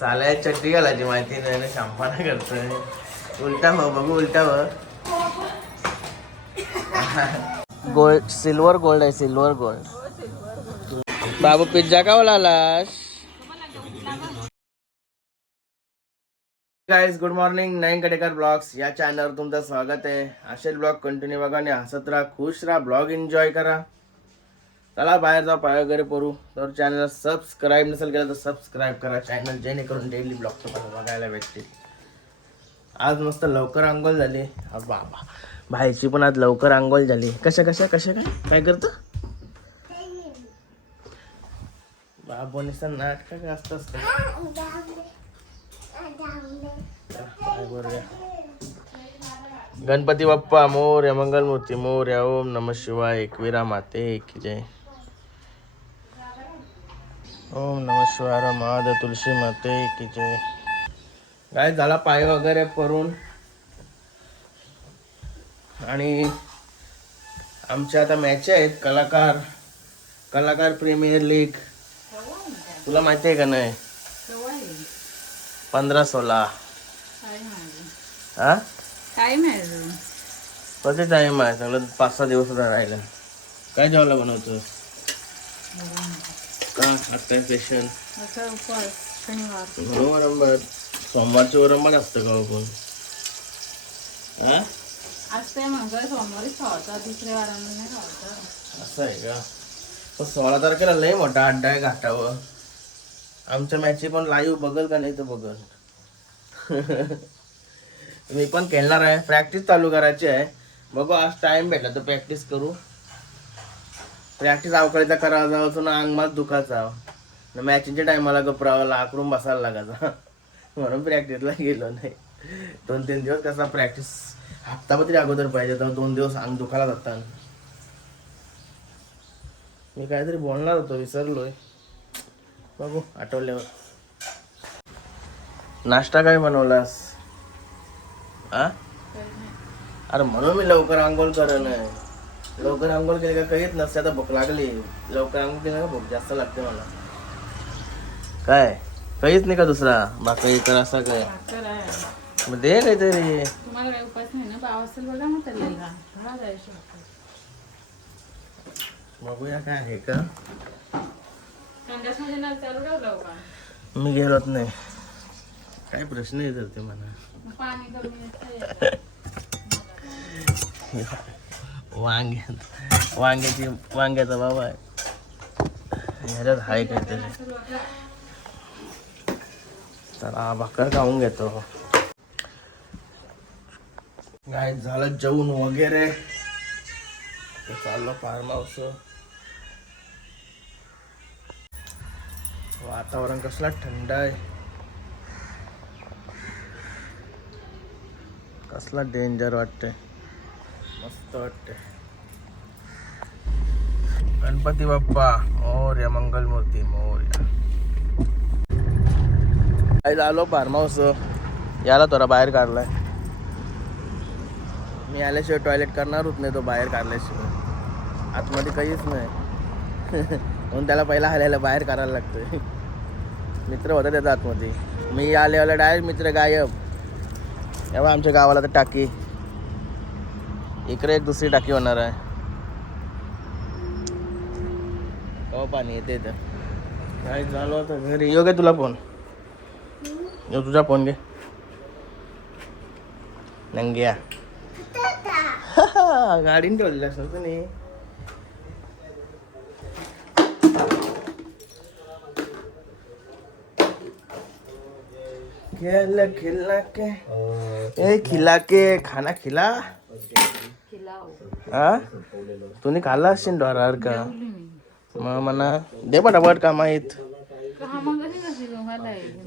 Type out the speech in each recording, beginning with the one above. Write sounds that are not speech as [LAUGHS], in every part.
साल्या चट्टी घालायची माहिती नाही ना शंपाना करतोय. उलटा हो बघू उलटा हो. गोल्ड सिल्वर गोल्ड आहे सिल्वर गोल्ड बाबू पिझ्झा का आलास गाईज गुड मॉर्निंग नाईन कडेकर ब्लॉग्स या चॅनलवर तुमचं स्वागत आहे. असेच ब्लॉग कंटिन्यू बघा आणि हसत राहा खुश राहा ब्लॉग एन्जॉय करा. चला बाहेर जाऊ पाय वगैरे पडू. तर चॅनलला सबस्क्राईब नसेल केलं तर सबस्क्राईब करा चॅनल जेणेकरून डेली ब्लॉग तुम्हाला बघायला भेटतील. आज मस्त लवकर आंघोळ झाली. बाबा. बाहेरची पण आज लवकर आंघोळ झाली. कशा कशा कशा काय? काय करतं? बाबू निसं नाटक काय असतं गणपती बाप्पा मोर्या मंगलमूर्ती मोर्या ओम नम शिवाय एकवीरा माते की जय. ओम नम शिवाय महाद तुलसी माते की जय. काय झाला पाय वगैरे करून आणि आमच्या आता मॅच आहेत कलाकार कलाकार प्रीमियर लीग. तुला माहिती आहे का नाही? पंधरा सोळा. हा? टाईम आहे अजून कधी टाइम आहे? सगळं पाच सहा दिवस सुद्धा राहिलं. काय जेवायला बनवतो का आता स्पेशल उपवास शनिवार. सोमवारचे असतं का हो पण? हा आज ते मंगळ सोमवारी खावता दुसऱ्या वारांना नाही खावता असं आहे का? पण सोळा तारखेला लय मोठा अड्डा आहे घाटावर. आमच्या मॅचची पण लाईव्ह बघल का नाही तर बघल. [LAUGHS] मी पण खेळणार आहे. प्रॅक्टिस चालू करायची आहे. बघू आज टाइम भेटला तर प्रॅक्टिस करू. प्रॅक्टिस अवकाळीचा करायला जावं ना अंग माझ दुखाचा मॅचिंगच्या टायमाला गपरावं आकरून बसायला लागायचा. [LAUGHS] म्हणून प्रॅक्टिसला गेलो नाही. दोन तीन दिवस कसा प्रॅक्टिस हप्ता तरी अगोदर पाहिजे तर दोन दिवस अंग दुखायला जातात मी काहीतरी बोलणार होतो विसरलोय. बघू आठवल्यावर. नाश्ता काय बनवलास? आ? अरे म्हणून मी लवकर आंघोळ करण लवकर आंघोळ केली का काहीच नसते आता भूक लागली. लवकर आंघोळ केली का भूक जास्त लागते मला. काय? काहीच नाही का दुसरा? बाकी तर असा काय? मग दे काहीतरी. तुम्हाला काही उपास नाही ना? पाव असेल बघा मग त्याला. घरा जायची भाकर. बघूया काय आहे का? मी गेलोच नाही. काय प्रश्न येतात ते मला [LAUGHS] मग वांग्यात वांग्याची वांग्याचा बाबा आहे. ह्याच्यात हाय काहीतरी. चला भाकर खाऊन घेतो. काय झालं जेवण वगैरे. ते चाललो फार्म हाऊस. वातावरण कसला थंड आहे. कसला डेंजर वाटतंय. मस्त वाटते गणपती बाप्पा मोर्या मंगलमूर्ती मोर्या. काय आलो फार्म हाऊस. याला थोडा बाहेर काढलाय. मी आल्याशिवाय टॉयलेट करणारच नाही तो बाहेर काढल्याशिवाय. आतमध्ये काहीच नाही. [LAUGHS] म्हणून त्याला पहिला आल्याला बाहेर काढायला लागतोय. मित्र होता त्याचा आतमध्ये. मी आल्याला डायरेक्ट मित्र गायब. तेव्हा आमच्या गावाला तर टाकी. इकडे एक दुसरी टाकी होणार आहे. कवा पाणी येते तर काय झालं होतं घरी? येऊ काय तुला फोन. येऊ तुझा फोन घे. नंग्या. [LAUGHS] गाडीन ठेवलेल्या असं तुम्ही खेल खिला के ए खिला के खाना खिला. हा? तुम्ही खाल्ला असेल डोरावर का. मग म्हणा दे पटापट का माहीत हा.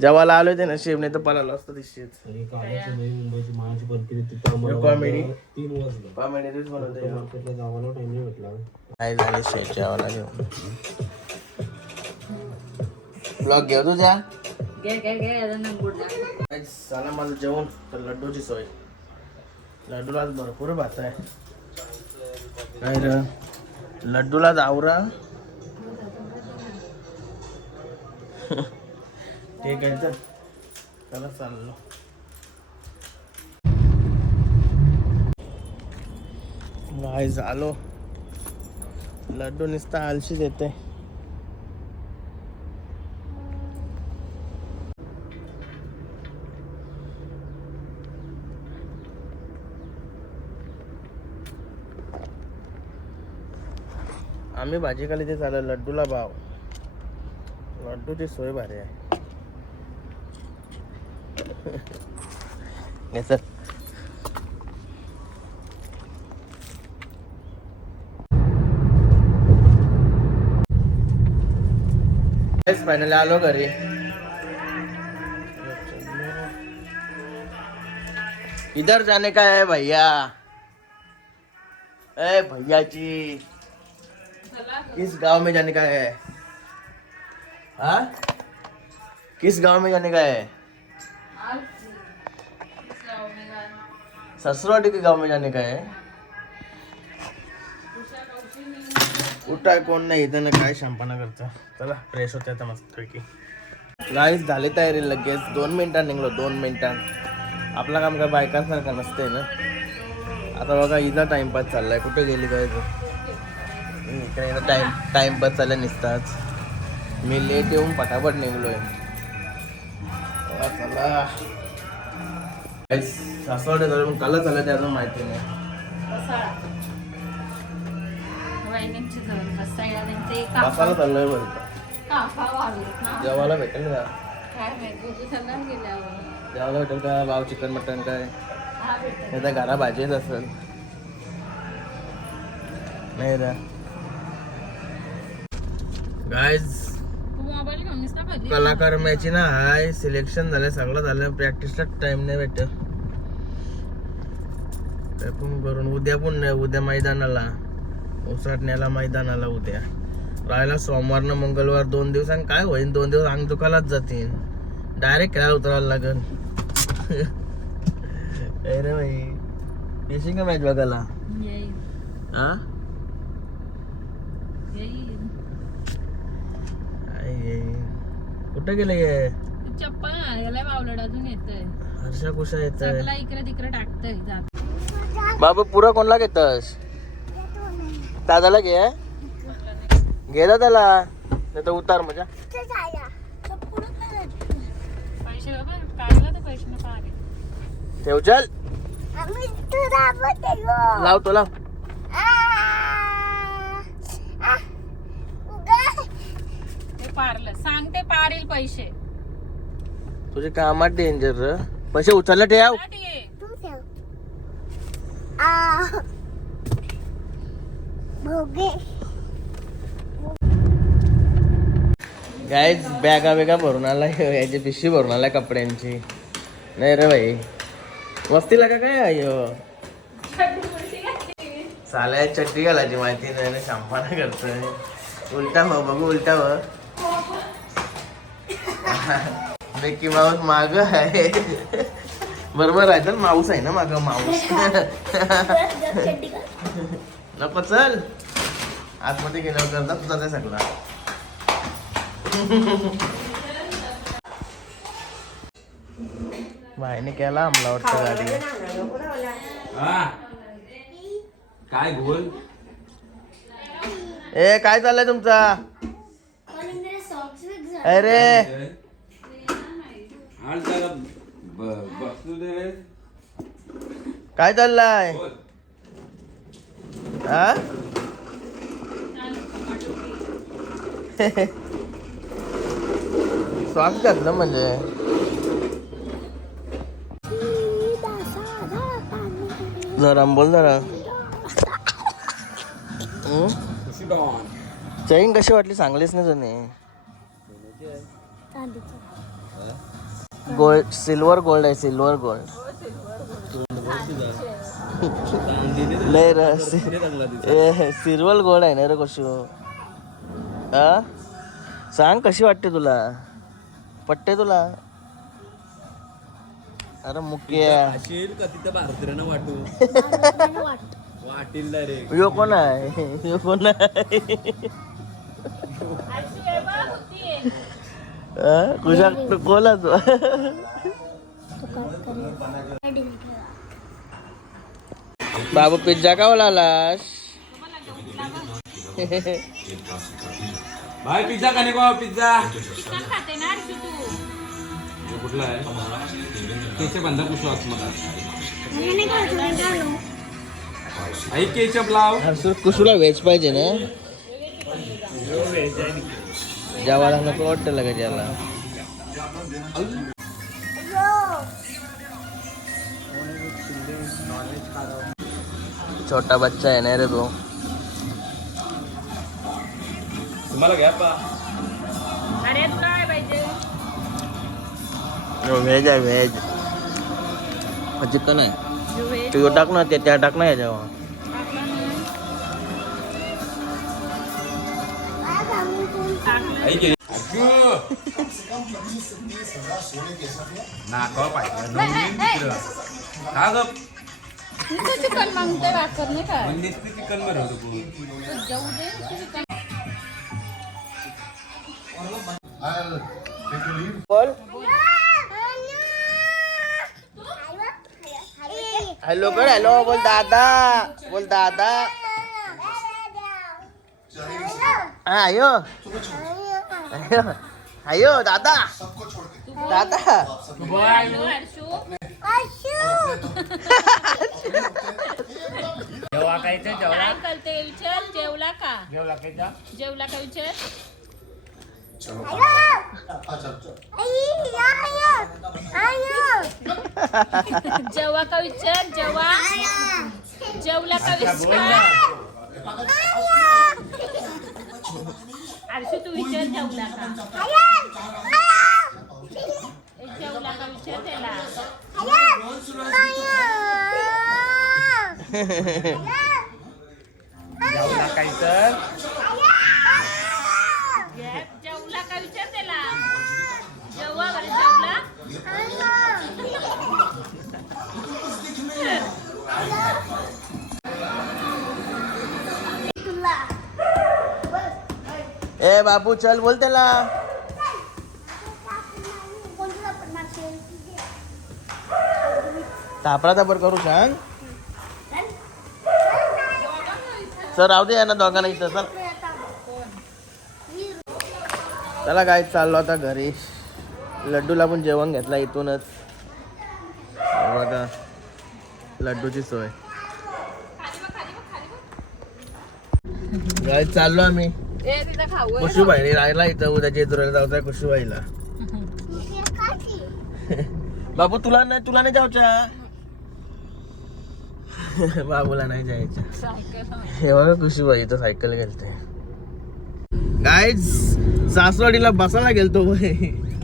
जेवायला आलोय ते नशीब नाही तर पळालो असतो दिसशील कॉमेडी कॉमेडी तूच बनवते काय झाले शेट जेवायला घेऊन. ब्लॉग घेऊ तुझ्या? चला मला जेवण तर लड्डूची सोय. लड्डूला आज भरपूर भात आहे. काय र? लड्डूला जावरा ठीक आहे तर? चला चाललो. गाय झालो. लड्डू नुसता आलशीच देते आम्ही भाजी खाली ते झालं लड्डूला भाव. लड्डूची सोय भारी आहे. [LAUGHS] सर चल. फायनली आलो घरी. इधर जाने का है भैया? ए भैयाची. किस गांव में जाने का है? हाँ? किस गांव में जाने का है? आज ससुराटी के गांव में जाने का है। उठाय कोण नाही इथं ना काय शहाणपणा करता। चला फ्रेश होते आता मस्तपैकी गाईस झाले तयारी लगेच दोन मिनिटात निघलो दोन मिनिटात. आपला काम काय बायकांसारखं नसते ना. आता बघा हिचा टाइमपास चाललाय. कुठे गेली काय इकडे टाइम टाइमपास चालला निसताच मी लेट येऊन पटापट निघलोय. चला, चला. सासवडे धरून कालच आलं ते अजून माहिती नाही. बसायला बसायला चाललोय बरं जेवायला भेटेल का? जेवायला भेटेल का? भाव चिकन मटन काय? नाही तर घरा भाजीच असेल. नाही रे. गायज मोबाईल घेऊन नुसता कलाकार मॅची ना हाय सिलेक्शन झालं सगळं झालं प्रॅक्टिसला टाइम नाही भेटत. ते पण करून उद्या पण नाही उद्या मैदानाला. उसाटण्याला मैदानाला उद्या. राहायला सोमवार न मंगळवार दोन दिवसांनी काय होईल दोन दिवस अंग दुखालाच जातील. डायरेक्ट खेळायला उतरायला लागल. [LAUGHS] अरे भाई येशील का मॅच बघायला? येईल हा येईल आई, आई. कुठं गेले चप्पल याला बावलड अजून येतंय. हर्षा कुशा येत सगळा इकडे तिकडे टाकतंय जात. बाबू पुरा कोणला घेतस? दादाला घे घे दादाला नाही तर उतार मजा. पैसे बाबा काढला तर पैसे नको आले ठेव चल. लाव तो लाव ते पारलं. सांग ते पारील पैसे. तुझे कामात डेंजर र. पैसे उचलले ठेव. ते. गायच बॅगा वेगा भरून आलाय. याची पिशवी भरून आलाय कपड्यांची. नाही रे भाई मस्ती लागा काय अयो साल्या चड्डी घालायची माहिती नाही रे शांपाना करतोय. उलटा हो बघू उलटा हो. बेकी माऊस माग आहे. बरोबर आहे तर माऊस आहे ना माग माऊस. नको चल. आतमध्ये गेल्यावर करता तुझा ते सगळा. भाईने केला आमला वाटतं गाडी. काय घोल? ए काय चाललंय तुमचा? अरे. हाल जरा ब- बसू दे काय चाललंय? बोल. हा स्वागत घातलं म्हणजे? जरा बोल जरा. चैन कशी वाटली? सांगलीच नाही जुनी गोल्ड सिल्वर गोल्ड आहे सिल्वर गोल्ड लय र ए सिल्वर गोल्ड आहे ना रे कशी? हा सांग कशी वाटते तुला? पटते तुला? अरे मुख्य यो कोण आहे? यो कोण आहे. हा? कुशा कोलाच बाबू पिझ्झा का आलास भाई पिझ्झा का नको पिझ्झा कुठला आहे केचप बंद कुशो मला आई केचप लाव कुशूला व्हेज पाहिजे ना जेवायला नको वाटतं लगा ज्याला छोटा बच्चा आहे ना रे तो. तुम्हाला घ्या पा. अरे तुला काय पाहिजे? व्हेज आहे व्हेज. चिकन आहे. तू टाक ना ते त्या टाक ना याच्यावर के नाकावर पाहिजे का ग नुसतं चिकन मागते भाकर नाही काय नुसती चिकनमध्ये होतो तू जाऊ दे चिकन बोल हॅलो कर हॅलो बोल दादा बोल दादा हा अयो अयो अयो दादा. दादा काय करते विचार जेवला का? जेवला का विचार जेव्हा का विचार जेव्हा जेवला का विचार अर्शू तू विचार जेवला का जेवला का विचार त्याला? घे, जेवला का विचार त्याला? जेव्हा बरं जेवला? [LAUGHS] [LAUGHS] ए बाबू चल बोल त्याला. तापरा तापर करू सांग. सर राहू दे ना दोघांना इथं चल. चला काय चाललो आता घरी. लड्डूला पण जेवण घेतला इथूनच. बघा लड्डूची सोय. काय चाललो आम्ही. ए तिथं खाऊ कुशूबाई राहिला इथं उद्या जेजुरीला जाऊचा कुशूबाईला [LAUGHS] बाबू तुला नाही तुला नाही जाऊच्या? [LAUGHS] बाबूला नाही जायचं. हे. बघा कुशूबाई इथं सायकल गेलते सासवाडीला बसायला गेलतो.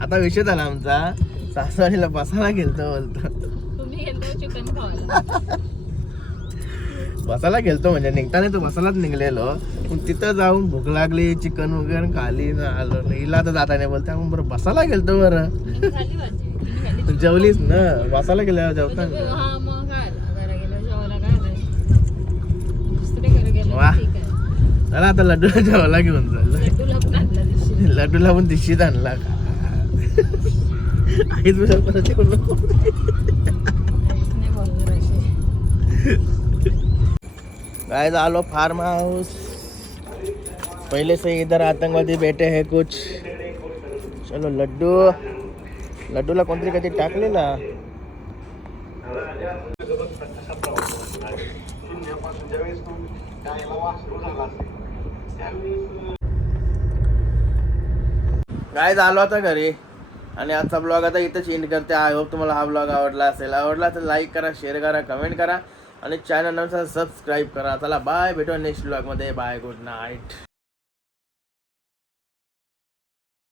आता विषय झाला आमचा. सासवाडीला बसायला गेलतो बोलतो. [LAUGHS] बसायला गेलतो म्हणजे निघताना तो बसायलाच निघलेलो. पण तिथं जाऊन भूक लागली चिकन वगैरे खाली ना आलो. हिला तर जाता नाही बोलते आपण बरं बसायला गेलतो बरं. जेवलीस ना? बसायला गेल्यावर तू- जेवता हा काय? काय झालं? गेलो वा. चला आता लड्डूला [LAUGHS] जेवायला घेऊन चाललो लड्डूला पण दिशीत आणला का? आईच विचार परत नको. गाइस आलो फार्म हाउस पहले से इधर आतंकवादी बैठे हैं कुछ। चलो लड्डू। लड्डूला कोणतरी कधी टाकले ना? काय झालो आता घरी. आणि आजचा ब्लॉग आता इथंच एंड करते. आय होप तुम्हाला हा ब्लॉग आवडला असेल. आवडला तर लाईक करा शेअर करा कमेंट करा. आणि चॅनल सबस्क्राईब करा. चला बाय भेटू नेक्स्ट ब्लॉगमध्ये बाय गुड नाईट